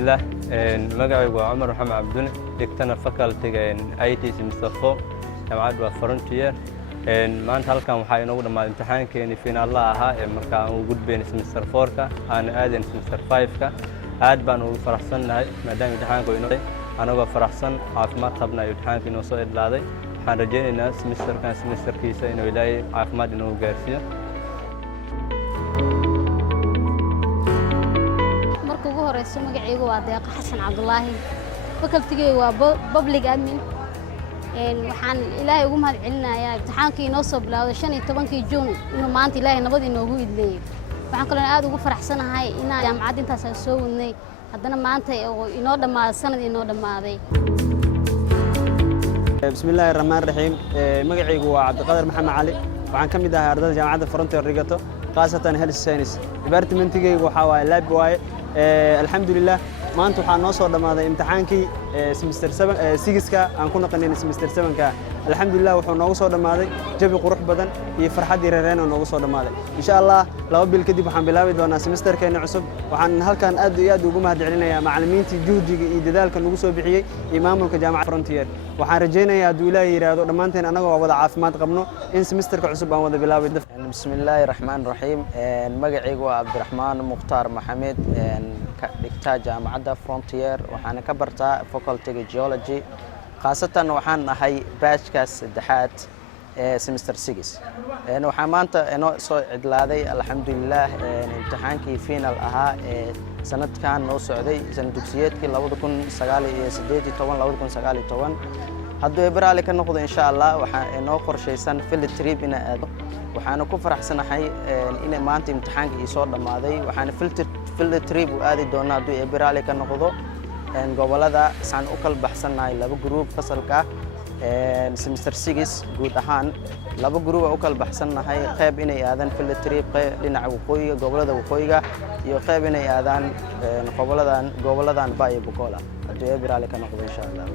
magacaygu waa Cumar Maxamed Cabdune dhigtana faculty-ga IT semester 4 jaamacadda waa Frontier maanta halkan waxaa inoogu dhamaaday imtixaankeeni finaalaha ahaa ee marka aan u gudbeen semester 4ka aan aadeen semester 5ka aad baan ugu faraxsanahay maadaama imtixaanku inoo anagoo faraxsan caafimaad qabna imtixaanka inoo soo idlaaday waxaan rajaynaynaa semesterkiisa inuu Ilaahay caafimaad inoo gaarsiiyo magacaygu waa Deeq Xasan Cabdullaahi faculty-gaygu waa public admin waxaan Ilaahay ugu mahad celinayaa imtixaankii inoo soo bilaawday 15 Juun inuu maanta Ilaahay nabad inoogu idleeyay waxaan kaloo aad ugu faraxsanahay inaan jaamacadda intaas soo wadnay haddana maanta inoo dhamaaday sanad inoo dhamaaday bismillaahi raxmaani raxiim magacaygu waa Cabdiqaadir Maxamed Cali waxaan ka mid ahay ardayda jaamacadda Frontier dhigato qaasatan health science department-gaygu waxa waaye lab waaye alxamdulillah maanta waxaa noo soo dhamaaday imtixaankii semester 6ka aan ku naqanin semester 7ka alxamdulillah wuxuu noogu soo dhamaaday jabi qurux badan iyo farxad yareyn oo noogu soo dhamaaday insha Allah 2 bil kadib waxaan bilaabi doonaa semesterkeena cusub waxaan halkan aad iyo aad ugu mahad celinayaa macallimiintii juhdiga iyo dadaalka nagu soo bixiyay iyo maamulka jaamacadda Frontier waxaan rajaynayaa hadduu Ilaahay yiraahdo dhamaanteen anagoo wada caafimaad qabno in semesterka cusub aan wada bilaabi bismillaahi raxmaani raxiim magacaygu waa Cabdiraxmaan Mukhtaar Maxamed dhigtaa jaamacadda Frontier waxaan ka bartaa faculty-ga geology khaasatan waxaan ahay batchka saddexaad semester 6 waxaan maanta inoo soo cidlaaday alxamdulillah imtixaankii final ahaa sanadkan noo socday sanad dugsiyeedkii 2019 hadduu Ibraali ka noqdo insha Allah waxaan inoo qorshaysan field trip in aado waxaan ku faraxsanahay in maanta imtixaanka ii soo dhamaaday waxaan field trip u aadi doonaa hadduu Ibraali ka noqdo gobolada saan u kala baxsanahay laba group fasalka semester 6 guud ahaan laba group u kala baxsanahay qayb inay aadaan field trip dhinaca waqooyiga gobolada waqooyiga iyo qayb inay aadaan goboladan Bay Bokola hadduu Ibraali ka noqdo insha Allah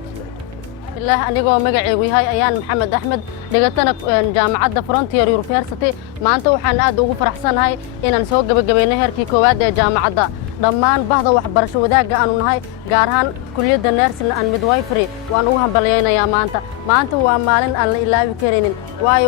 بالله أنيقو مجاعي وياي أيان محمد أحمد دقتنا جامعة فرونتير يونيفرسيتي ما أنت وحنا أدوق فرحسن هاي إن نسوق بجبينه هركي كواد جامعة دمان بعض وحبرش وذاك أنو هاي جارهان كلية النيرس أن مدوايفري وأنوهم بلينا يا ما أنت وأمالن أن إلا بكرين واي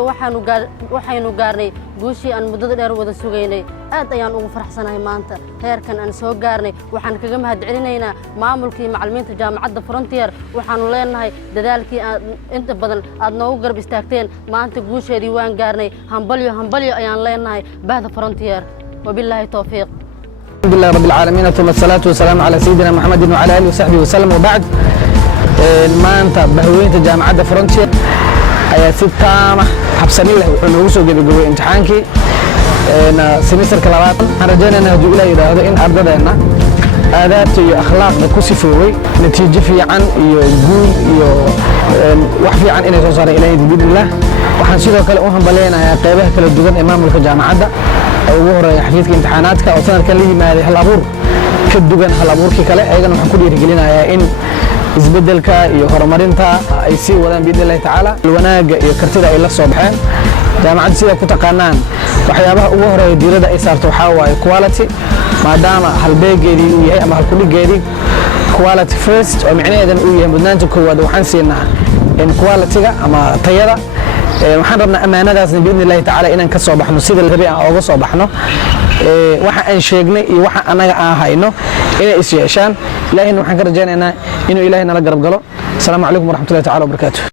وحنو جارني جوشي أن مدد دير وذا سوقيني aad ayaan ugu faraxsanahay maanta heerkan aan soo gaarnay waxaan kaga mahad celinaynaa maamulkii macallimiinta jaamacadda Frontier waxaanu leenahay dadaalkii inta badan aad noogu garab istaagteen maanta guusheedii waan gaarnay hambalyo ayaan leenahay bahda Frontier wabillahi tawfiiq alhamdulillah rabbil alamin thumma salatu wassalamu ala sayyidina muhammadin wa ala alihi wa sahbihi wa sallam wa ba'd maanta bahweynta jaamacadda Frontier ayaa si taama habsami leh wuxuu noogu soo gabagabay imtixaankii semester كلامات أنا رجعنا نهجو إلى هذا إن أبدأنا آدات أخلاق كوسيفوي نتيجة في عن يقول وحفي عن إنه توصل إليه بإذن الله وحنسيره كلامهم بلينا يا قيبه كل الدكان إمام الجامعة ده وهو يحفظ امتحاناتك أو سنة كله ما هذه الأمور كدكان الأمور كله أيضا نحكي رجلنا يا إن إزبدلك يهرمرنتا أيسي ولا بإذن الله تعالى الوناج يكرتدا إلى الصبحان جامعة سيدا كتقانان waxyaabaha ugu horeeya diirada ay saarto waxa waaye quality maadaama halbeegeedii uu yahay ama halkuligeedii quality first oo micnaheedan uu yahay mudnaanta koowaad waxaan siinaa in quality-ga ama tayada waxaan rabnaa amaanadaasna biidni illaahi tacaala inaan ka soo baxno sida la rabay aan ooga soo baxno waxa aan sheegnay iyo waxa anaga aan hayno inay is yeeshaan ilaahayna waxaan ka rajaynaynaa inuu ilaahay nala garab galo asalaamu calaykum waraxmatullahi tacaala wabarakaatuh